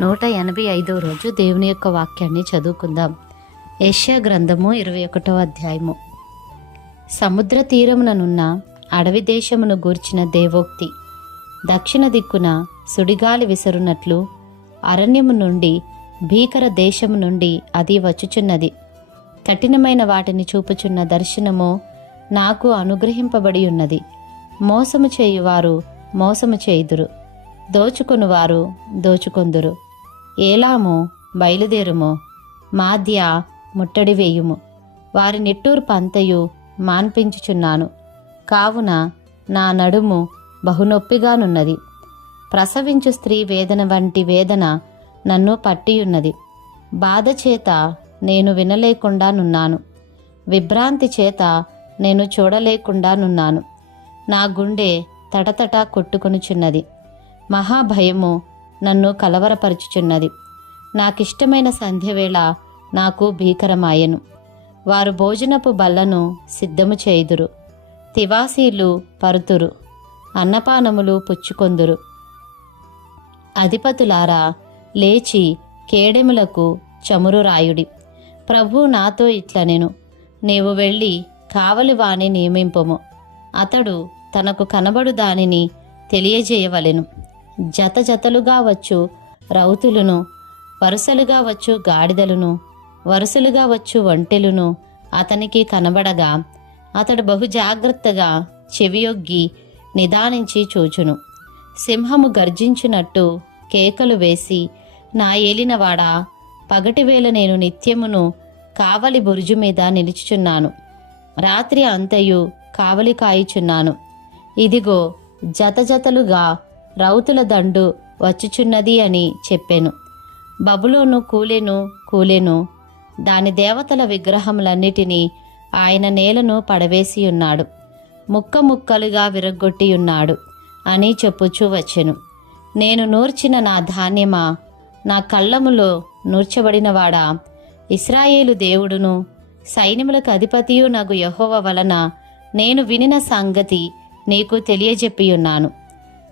185 రోజు దేవుని యొక్క వాక్యాన్ని చదువుకుందాం. యెషయా గ్రంథము 21వ అధ్యాయము. సముద్ర తీరముననున్న అడవి దేశమును గూర్చిన దేవోక్తి. దక్షిణ దిక్కున సుడిగాలి విసరునట్లు అరణ్యము నుండి భీకర దేశము నుండి అది వచ్చుచున్నది. కఠినమైన వాటిని చూపుచున్న దర్శనము నాకు అనుగ్రహింపబడి ఉన్నది. మోసము చేయువారు మోసము చేయుదురు, దోచుకొనువారు దోచుకొందురు. ఏలాము బయలుదేరుము, మాద్య ముట్టడి వేయుము. వారి నిట్టూర్పు అంతయు మాన్పించుచున్నాను. కావున నా నడుము బహునొప్పిగానున్నది. ప్రసవించు స్త్రీ వేదన వంటి వేదన నన్ను పట్టియున్నది. బాధ చేత నేను వినలేకుండానున్నాను, విభ్రాంతి చేత నేను చూడలేకుండానున్నాను. నా గుండె తటతట కొట్టుకొనుచున్నది. మహాభయము నన్ను కలవరపరుచుచున్నది. నాకిష్టమైన సంధ్యవేళ నాకు భీకరమాయెను. వారు భోజనపు బల్లను సిద్ధము చేయుదురు, తివాసీలు పరుతురు, అన్నపానములు పుచ్చుకొందురు. అధిపతులారా, లేచి కేడెములకు చమురు రాయుడి. ప్రభు నాతో ఇట్లనెను, నీవు వెళ్ళి కావలివాని నియమింపుము. అతడు తనకు కనబడు దానిని తెలియజేయవలెను. జత జతలుగా వచ్చు రౌతులను, వరుసలుగా వచ్చు గాడిదలను, వరుసలుగా వచ్చు ఒంటెలును అతనికి కనబడగా అతడు బహు జాగ్రత్తగా చెవియొగ్గి నిదానించి చూచును. సింహము గర్జించునట్టు కేకలు వేసి, నా ఏలినవాడా, పగటివేళ నేను నిత్యమును కావలి బురుజు మీద నిలుచుచున్నాను. రాత్రి అంతయు కావలి కాయుచున్నాను. ఇదిగో జత జతలుగా రౌతుల దండు వచ్చుచున్నది అని చెప్పెను. బబులోను కూలెను, దాని దేవతల విగ్రహములన్నిటినీ ఆయన నేలను పడవేసి ఉన్నాడు, ముక్క ముక్కలుగా విరగ్గొట్టి ఉన్నాడు అని చెప్పుచూ వచ్చెను. నేను నూర్చిన నా ధాన్యమా, నా కళ్ళములో నూర్చబడినవాడా, ఇశ్రాయేలు దేవుడును సైన్యములకు అధిపతియు నగు యెహోవా వలన నేను వినిన సంగతి నీకు తెలియజెప్పియున్నాను.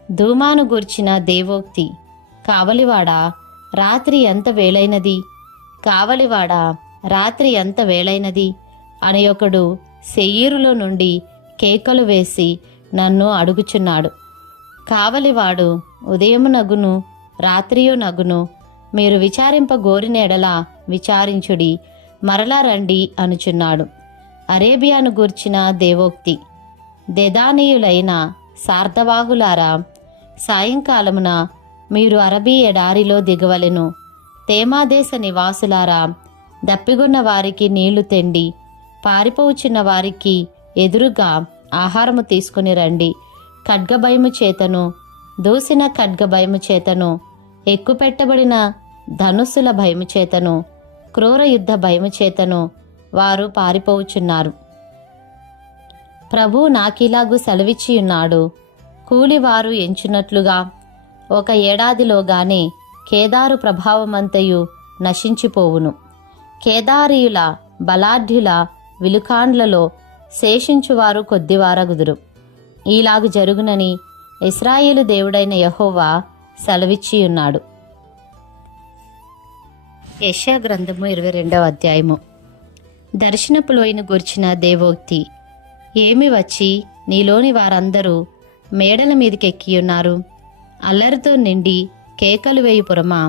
ధూమాను గూర్చిన దేవోక్తి. కావలివాడా, రాత్రి ఎంత వేళైనది, కావలివాడా, రాత్రి ఎంత వేళైనది అని ఒకడు శెయీరులో నుండి కేకలు వేసి నన్ను అడుగుచున్నాడు. కావలివాడు ఉదయము నగును రాత్రియు నగును, మీరు విచారింపగోరిన ఎడల విచారించుడి, మరలా రండి అనుచున్నాడు. అరేబియాను గూర్చిన దేవోక్తి. దెదానీయులైన సార్ధవాహులారా, సాయంకాలమున మీరు అరబీ ఎడారిలో దిగవలెను. తేమాదేశ నివాసులారా, దప్పిగొన్న వారికి నీళ్లు తెండి, పారిపోచున్న వారికి ఎదురుగా ఆహారము తీసుకుని రండి. ఖడ్గభయము చేతను, దూసిన ఖడ్గభయము చేతను, ఎక్కుపెట్టబడిన ధనుస్సుల భయము చేతను, క్రూర యుద్ధ భయము చేతను వారు పారిపోవుచున్నారు. ప్రభు నాకిలాగు సెలవిచ్చియున్నాడు, కూలివారు ఎంచునట్లుగా ఒక ఏడాదిలోగానే కేదారు ప్రభావమంతయు నశించిపోవును. కేదారీయుల బలాఢ్యుల విలుకాండ్లలో శేషించువారు కొద్దివారగుదురు. ఈలాగు జరుగునని ఇశ్రాయేలు దేవుడైన యెహోవా సెలవిచ్చియున్నాడు. యెషయా గ్రంథము 22వ అధ్యాయము. దర్శనపు లోయను గూర్చిన దేవోక్తి. ఏమి వచ్చి నీలోని వారందరూ మేడల మీదకెక్కియున్నారు. అల్లరితో నిండి కేకలు వేయుపురమా,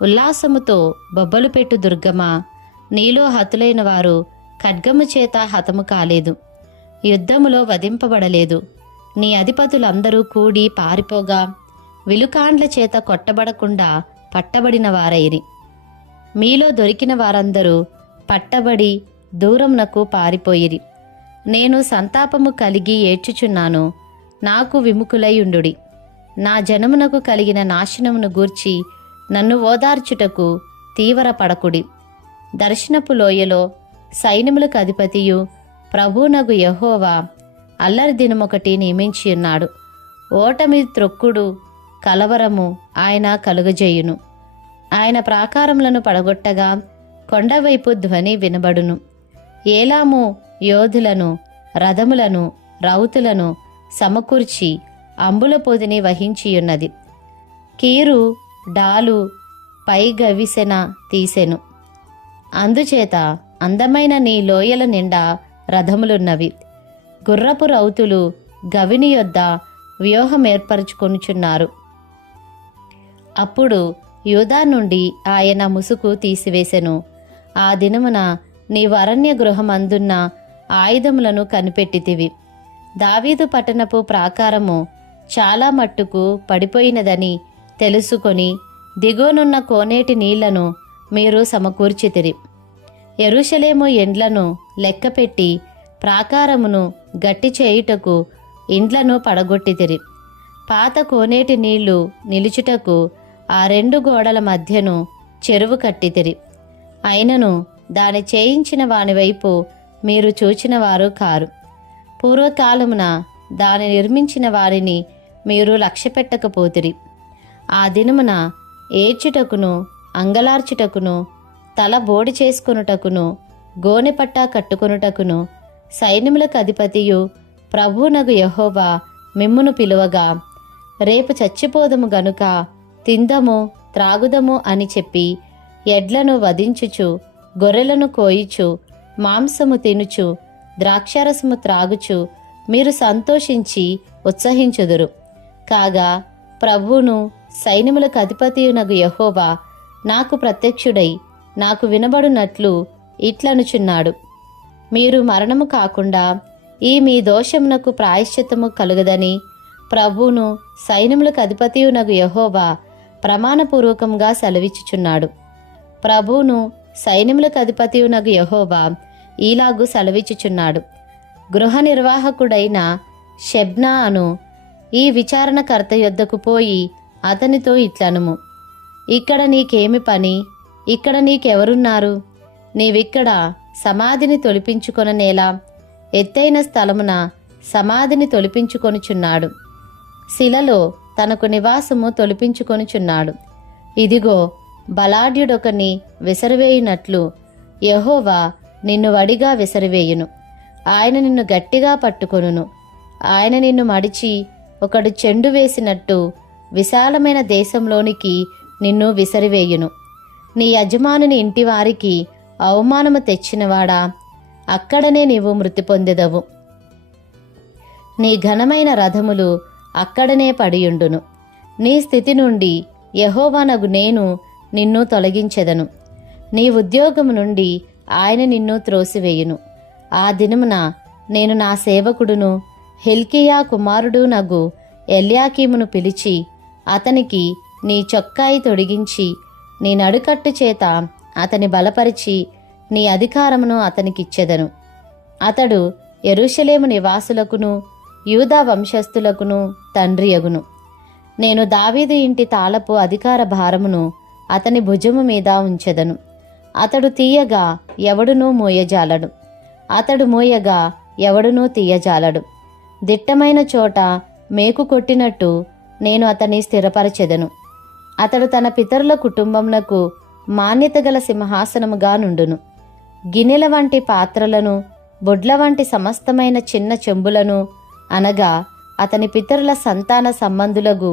ఉల్లాసముతో బొబ్బలు పెట్టు దుర్గమా, నీలో హతులైన వారు ఖడ్గము చేత హతము కాలేదు, యుద్ధములో వధింపబడలేదు. నీ అధిపతులందరూ కూడి పారిపోగా విలుకాండ్ల చేత కొట్టబడకుండా పట్టబడిన వారైరి. మీలో దొరికిన వారందరూ పట్టబడి దూరమునకు పారిపోయిరి. నేను సంతాపము కలిగి ఏడ్చుచున్నాను, నాకు విముఖులై ఉండుడి. నా జనమునకు కలిగిన నాశనమును గూర్చి నన్ను ఓదార్చుటకు తీవ్రపడకుడి. దర్శనపు లోయలో సైన్యములకు అధిపతియు ప్రభువునగు యెహోవా అల్లరి దినమొకటి నియమించియున్నాడు. ఓటమి, త్రొక్కుడు, కలవరము ఆయన కలుగజేయును. ఆయన ప్రాకారములను పడగొట్టగా కొండవైపు ధ్వని వినబడును. ఏలాము యోధులను, రథములను, రౌతులను సమకూర్చి అంబుల పొదిని వహించియున్నది. కీరు, డాలు, పై గవిసెన తీసెను. అందుచేత అందమైన నీ లోయల నిండా రథములున్నవి. గుర్రపు రౌతులు గవిని యొద్ద వ్యూహమేర్పరచుకొనుచున్నారు. అప్పుడు యూదా నుండి ఆయన ముసుగు తీసివేసెను. ఆ దినమున నీవు అరణ్య గృహమందున్న ఆయుధములను కనిపెట్టితివి. దావీదు పట్టణపు ప్రాకారము చాలా మట్టుకు పడిపోయినదని తెలుసుకొని దిగువనున్న కోనేటి నీళ్లను మీరు సమకూర్చితిరి. యెరూషలేము ఎండ్లను లెక్కపెట్టి ప్రాకారమును గట్టి చేయుటకు ఇండ్లను పడగొట్టితిరి. పాత కోనేటి నీళ్లు నిలుచుటకు ఆ రెండు గోడల మధ్యను చెరువు కట్టితిరి. అయినను దాని చేయించిన వాని వైపు మీరు చూచిన వారు కారు. పూర్వకాలమున దాని నిర్మించిన వారిని మీరు లక్ష్యపెట్టకపోతిరి. ఆ దినమున ఏడ్చుటకును అంగలార్చుటకును తల బోడి చేసుకొనుటకును గోనెపట్టా కట్టుకొనుటకును సైన్యములకు అధిపతియు ప్రభువునగు యెహోవా మిమ్మును పిలువగా, రేపు చచ్చిపోదము గనుక తిందము త్రాగుదము అని చెప్పి ఎడ్లను వధించుచు గొర్రెలను కోయిచు మాంసము తినుచు ద్రాక్షారసము త్రాగుచు మీరు సంతోషించి ఉత్సహించుదురు. కాగా ప్రభువును సైన్యములకు అధిపతియునగు యెహోవా నాకు ప్రత్యక్షుడై నాకు వినబడునట్లు ఇట్లనుచున్నాడు, మీరు మరణము కాకుండా ఈ మీ దోషమునకు ప్రాయశ్చిత్తము కలుగదని ప్రభువును సైన్యములకు అధిపతియునగు యెహోవా ప్రమాణపూర్వకంగా సెలవిచ్చుచున్నాడు. ప్రభువును సైన్యములకు అధిపతియునగు యెహోవా ఈలాగు సెలవిచ్చుచున్నాడు, గృహ నిర్వాహకుడైన షెబ్నా అను ఈ విచారణకర్త యొద్దకు పోయి అతనితో ఇట్లనుము, ఇక్కడ నీకేమి పని? ఇక్కడ నీకెవరున్నారు? నీవిక్కడ సమాధిని తొలిపించుకొననేలా? ఎత్తైన స్థలమున సమాధిని తొలిపించుకొనుచున్నాడు, శిలలో తనకు నివాసము తొలిపించుకొనుచున్నాడు. ఇదిగో బలాఢ్యుడొకని విసరివేయునట్లు యెహోవా నిన్ను వడిగా విసరివేయును. ఆయన నిన్ను గట్టిగా పట్టుకొనును. ఆయన నిన్ను మడిచి ఒకడు చెండు వేసినట్టు విశాలమైన దేశంలోనికి నిన్ను విసరివేయును. నీ యజమానుని ఇంటివారికి అవమానము తెచ్చినవాడా, అక్కడనే నీవు మృతి పొందెదవు. నీ ఘనమైన రథములు అక్కడనే పడియుండును. నీ స్థితి నుండి యెహోవానగు నేను నిన్ను తొలగించెదను. నీ ఉద్యోగము నుండి ఆయన నిన్ను త్రోసివేయును. ఆ దినమున నేను నా సేవకుడును హిల్కీయా కుమారుడు నగు ఎల్యాకీమును పిలిచి అతనికి నీ చొక్కాయి తొడిగించి నీ నడుకట్టు చేత అతని బలపరిచి నీ అధికారమును అతనికిచ్చెదను. అతడు యెరూషలేము నివాసులకును యూదా వంశస్థులకును తండ్రియగును. నేను దావీదు ఇంటి తాళపు అధికార భారమును అతని భుజము మీద ఉంచెదను. అతడు తీయగా ఎవడునూ మోయజాలడు, అతడు మోయగా ఎవడునూ తీయజాలడు. దిట్టమైన చోట మేకు కొట్టినట్టు నేను అతన్ని స్థిరపరచెదను. అతడు తన పితరుల కుటుంబమునకు మాన్యత గల సింహాసనముగా నుండును. గిన్నెల వంటి పాత్రలను బొడ్ల వంటి సమస్తమైన చిన్న చెంబులను అనగా అతని పితరుల సంతాన సంబంధులకు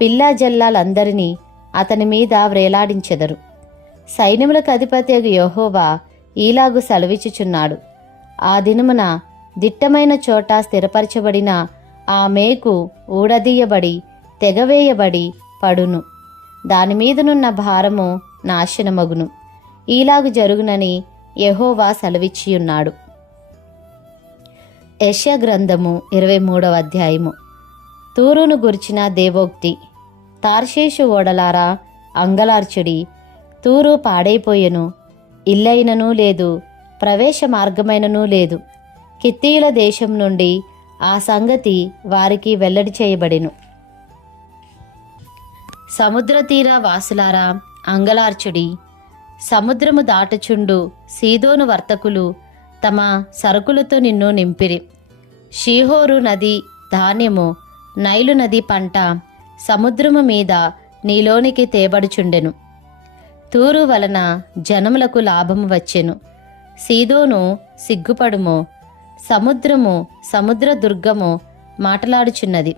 పిల్లా జల్లాలందరినీ అతని మీద వ్రేలాడించెదరు. సైన్యములకు అధిపతి యెహోవా ఈలాగు సెలవిచ్చుచున్నాడు, ఆ దినమున దిట్టమైన చోట స్థిరపరచబడిన ఆ మేకు ఊడదీయబడి తెగవేయబడి పడును. దానిమీదనున్న భారము నాశనమగును. ఈలాగు జరుగునని యెహోవా సెలవిచ్చియున్నాడు. యెషయా గ్రంథము 23వ అధ్యాయము. తూరును గుర్చిన దేవోక్తి. తార్షీషు ఓడలారా అంగలార్చుడి, తూరు పాడైపోయెను, ఇల్లైనను లేదు, ప్రవేశ మార్గమైనను లేదు. కిత్తీయుల దేశం నుండి ఆ సంగతి వారికి వెల్లడి చేయబడెను. సముద్ర తీర వాసులారా అంగలార్చుడి, సముద్రము దాటుచుండు సీదోను వర్తకులు తమ సరుకులతో నిన్ను నింపిరి. షీహోరు నది ధాన్యము, నైలు నది పంట సముద్రము మీద నీలోనికి తేబడుచుండెను. తూరు వలన జనములకు లాభము వచ్చెను. సీదోను సిగ్గుపడుము, సముద్రము సముద్ర దుర్గము మాటలాడుచున్నది.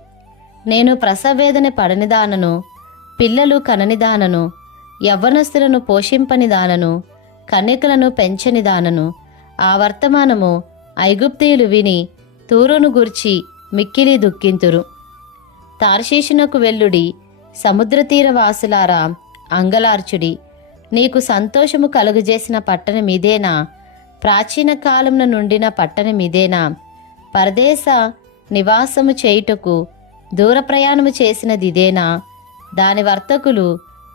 నేను ప్రసవేదన పడనిదానను, పిల్లలు కననిదానను, యవ్వనస్తులను పోషింపని దానను, కన్యకలను పెంచని దానను. ఆ వర్తమానము ఐగుప్తీయులు విని తూరును గూర్చి మిక్కిలి దుఃఖింతురు. తార్షీషునకు వెల్లుడి, సముద్రతీర వాసులారా అంగలార్చుడి. నీకు సంతోషము కలుగజేసిన పట్టణమిదేనా? ప్రాచీన కాలమున నుండిన పట్టణమిదేనా? పరదేశ నివాసము చేయుటకు దూర ప్రయాణము చేసినదిదేనా? దాని వర్తకులు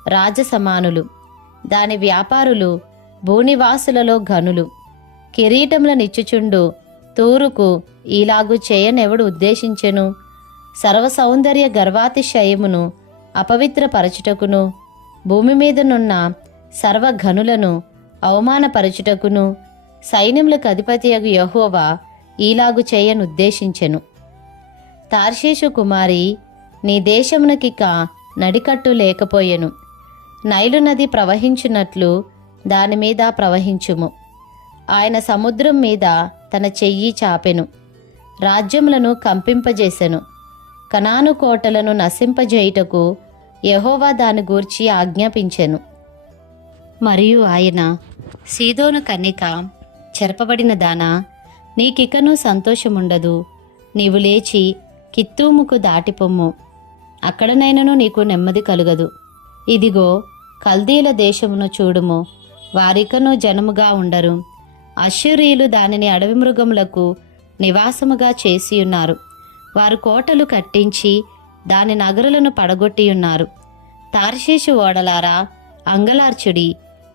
రాజసమానులు, దాని వ్యాపారులు భూనివాసులలో ఘనులు. కిరీటములనిచ్చుచుండు తూరుకు ఈలాగు చేయనెవడు ఉద్దేశించెను? సర్వసౌందర్య గర్వాతిశయమును అపవిత్రపరచుటకును, భూమి మీదనున్న సర్వఘనులను అవమానపరచుటకును సైన్యములకు అధిపతియగు యెహోవా ఈలాగు చేయనుద్దేశించెను. తార్షీషు కుమారి, నీ దేశమునకిక నడికట్టు లేకపోయెను. నైలు నది ప్రవహించున్నట్లు దానిమీద ప్రవహించుము. ఆయన సముద్రం మీద తన చెయ్యి చాపెను, రాజ్యములను కంపింపజేసెను. కనాను కోటలను నశింపజేయుటకు యెహోవా దాని గూర్చి ఆజ్ఞాపించెను. మరియు ఆయన, సీదోను కన్నిక, చెరపబడిన దానా, నీకికను సంతోషముండదు. నీవు లేచి కిత్తూముకు దాటిపొమ్ము, అక్కడనైనను నీకు నెమ్మది కలుగదు. ఇదిగో కల్దీల దేశమును చూడుము, వారికను జనముగా ఉండరు. అశ్షూరీయులు దానిని అడవి మృగములకు నివాసముగా చేసియున్నారు. వారు కోటలు కట్టించి దాని నగరులను పడగొట్టియున్నారు. తార్షీషు ఓడలారా అంగలార్చుడి,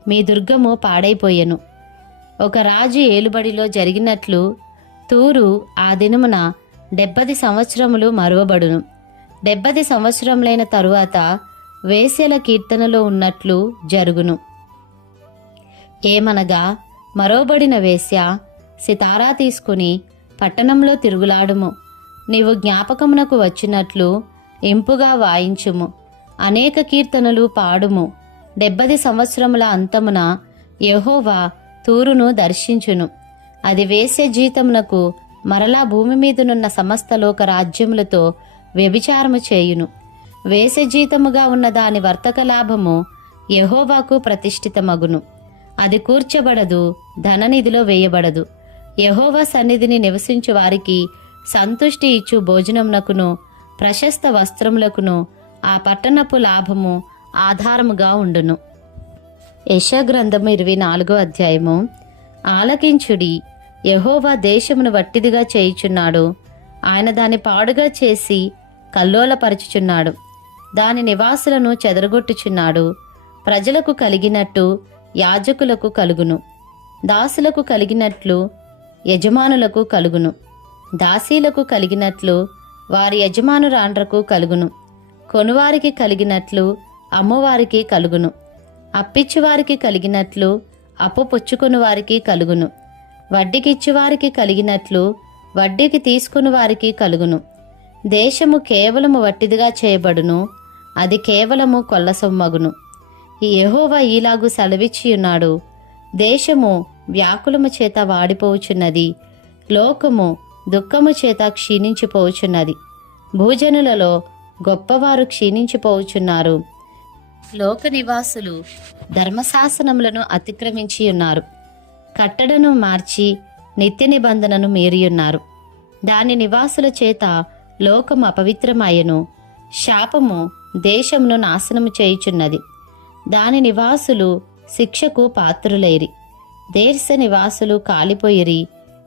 మీ దుర్గము పాడైపోయెను. ఒక రాజు ఏలుబడిలో జరిగినట్లు తూరు ఆ దినమున 70 సంవత్సరములు మరువబడును. 70 సంవత్సరములైన తరువాత వేశ్యల కీర్తనలో ఉన్నట్లు జరుగును. ఏమనగా, మరోబడిన వేశ్య, సితారా తీసుకుని పట్టణంలో తిరుగులాడుము. నీవు జ్ఞాపకమునకు వచ్చినట్లు ఇంపుగా వాయించుము. అనేక కీర్తనలు పాడుము. 70 సంవత్సరముల అంతమున యెహోవా తూరును దర్శించును. అది వేశ్య జీతమునకు మరలా భూమి మీదనున్న సమస్త లోక రాజ్యములతో వ్యభిచారము చేయును. వేశ్య జీతముగా ఉన్న దాని వర్తక లాభము యెహోవాకు ప్రతిష్ఠితమగును. అది కూర్చబడదు, ధననిధిలో వేయబడదు. యెహోవా సన్నిధిని నివసించు వారికి సంతుష్టి ఇచ్చు భోజనమునకును ప్రశస్త వస్త్రములకును ఆ పట్టణపు లాభము ఆధారముగా ఉండును. యెషయా గ్రంథము 24వ అధ్యాయము. ఆలకించుడి, యెహోవా దేశమును వట్టిదిగా చేయుచున్నాడు. ఆయన దాని పాడుగా చేసి కల్లోలపరచుచున్నాడు. దాని నివాసులను చెదరగొట్టుచున్నాడు. ప్రజలకు కలిగినట్టు యాజకులకు కలుగును, దాసులకు కలిగినట్లు యజమానులకు కలుగును, దాసీలకు కలిగినట్లు వారి యజమానురాండ్రకు కలుగును, కొనువారికి కలిగినట్లు అమ్మవారికి కలుగును, అప్పిచ్చువారికి కలిగినట్లు అప్పు పుచ్చుకుని వారికి కలుగును, వడ్డీకిచ్చువారికి కలిగినట్లు వడ్డీకి తీసుకుని వారికి కలుగును. దేశము కేవలము వట్టిదిగా చేయబడును, అది కేవలము కొల్లసొమ్మగును. ఈ యెహోవా ఈలాగు సెలవిచ్చియున్నాడు. దేశము వ్యాకులము చేత వాడిపోవుచున్నది, లోకము దుఃఖము చేత క్షీణించిపోవుచున్నది. భూజనులలో గొప్పవారు క్షీణించిపోవుచున్నారు. లోక నివాసులు ధర్మశాసనములను అతిక్రమించియున్నారు. కట్టడను మార్చి నిత్య నిబంధనను మీరియున్నారు. దాని నివాసుల చేత లోకము అపవిత్రమాయెను. శాపము దేశమును నాశనము చేయుచున్నది. దాని నివాసులు శిక్షకు పాత్రులైరి. దేశ నివాసులు కాలిపోయిరి.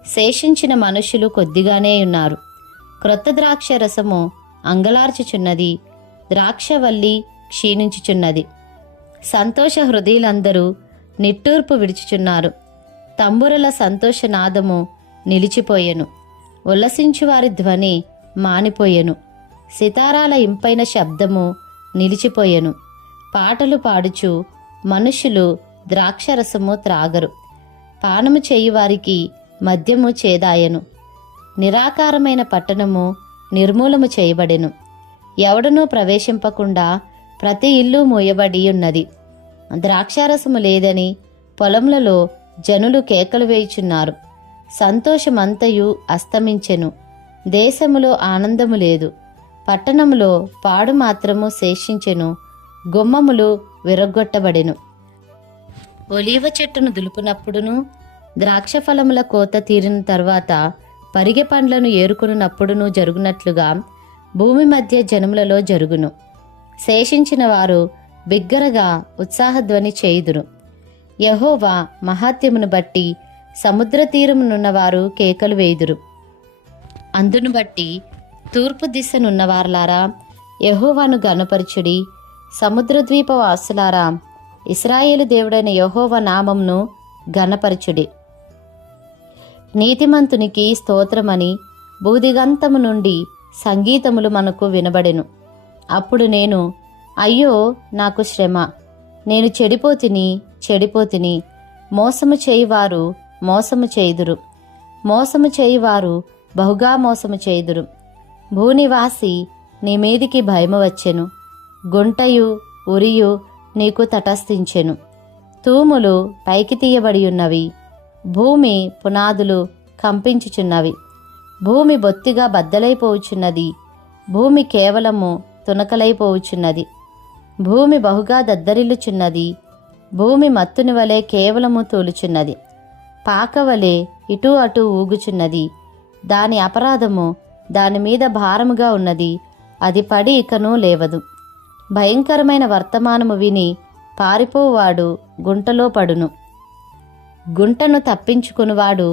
శేషించిన మనుషులు కొద్దిగానే ఉన్నారు. క్రొత్త ద్రాక్ష రసము అంగలార్చుచున్నది, ద్రాక్షవల్లి క్షీణించుచున్నది. సంతోష హృదయులందరూ నిట్టూర్పు విడుచుచున్నారు. తంబురల సంతోషనాదము నిలిచిపోయెను. ఉల్లసించువారి ధ్వని మానిపోయెను. సితారాల ఇంపైన శబ్దము నిలిచిపోయెను. పాటలు పాడుచు మనుషులు ద్రాక్షరసము త్రాగరు. పానము చేయువారికి మద్యము చేదాయను. నిరాకారమైన పట్టణము నిర్మూలము చేయబడెను. ఎవడనూ ప్రవేశింపకుండా ప్రతి ఇల్లు మూయబడి ఉన్నది. ద్రాక్షారసము లేదని పొలములలో జనులు కేకలు వేయుచున్నారు. సంతోషమంతయు అస్తమించెను. దేశములో ఆనందము లేదు. పట్టణములో పాడు మాత్రము శేషించెను. గుమ్మములు విరగ్గొట్టబడెను. ఒలీవ చెట్టును దులుపునప్పుడును, ద్రాక్ష ఫలముల కోత తీరిన తర్వాత పరిగె పండ్లను ఏరుకున్నప్పుడును జరుగునట్లుగా భూమి మధ్య జనములలో జరుగును. శేషించిన వారు బిగ్గరగా ఉత్సాహధ్వని చేయుదురు. యెహోవా మహాత్యమును బట్టి సముద్ర తీరమునున్నవారు కేకలు వేయుదురు. అందును బట్టి తూర్పు దిశనున్నవారలారా, యెహోవాను గనపరచుడి. సముద్రద్వీప వాసులారా, ఇశ్రాయేలు దేవుడైన యెహోవా నామమును ఘనపరచుడి. నీతిమంతునికి స్తోత్రమని భూదిగంతము నుండి సంగీతములు మనకు వినబడెను. అప్పుడు నేను, అయ్యో నాకు శ్రమ, నేను చెడిపోతిని, మోసము చేయువారు మోసము చేయుదురు, మోసము చేయువారు బహుగా మోసము చేయుదురు. భూనివాసి, నీ మీదికి భయము వచ్చెను, గుంటయు ఉరియు నీకు తటస్థించెను. తూములు పైకి తీయబడి ఉన్నవి, భూమి పునాదులు కంపించుచున్నవి. భూమి బొత్తిగా బద్దలైపోవుచున్నది, భూమి కేవలము తునకలైపోవుచున్నది. భూమి బహుగా దద్దరిల్లుచున్నది, భూమి మత్తుని వలె కేవలము తూలుచున్నది. పాకవలే ఇటూ అటూ ఊగుచున్నది, దాని అపరాధము దాని మీద భారముగా ఉన్నది, అది పడి ఇకను లేవదు. భయంకరమైన వర్తమానము విని పారిపోవాడు గుంటలో పడును, గుంటను తప్పించుకునివాడు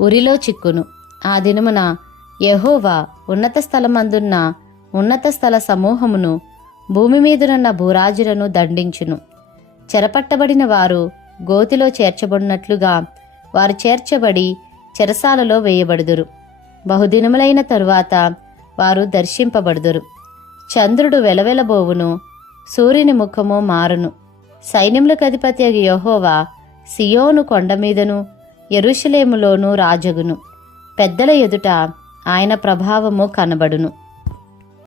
ఉరిలో చిక్కును. ఆ దినమున యెహోవా ఉన్నత స్థలమందున్న ఉన్నత స్థల సమూహమును, భూమి మీదునున్న భూరాజులను దండించును. చెరపట్టబడిన వారు గోతిలో చేర్చబడినట్లుగా వారు చేర్చబడి చెరసాలలో వేయబడుదురు. బహుదినములైన తరువాత వారు దర్శింపబడుదురు. చంద్రుడు వెలవెలబోవును, సూర్యుని ముఖము మారును. సైన్యములకు అధిపతి యెహోవా సియోను కొండ మీదను యెరూషలేములోను రాజగును. పెద్దల ఎదుట ఆయన ప్రభావము కనబడును.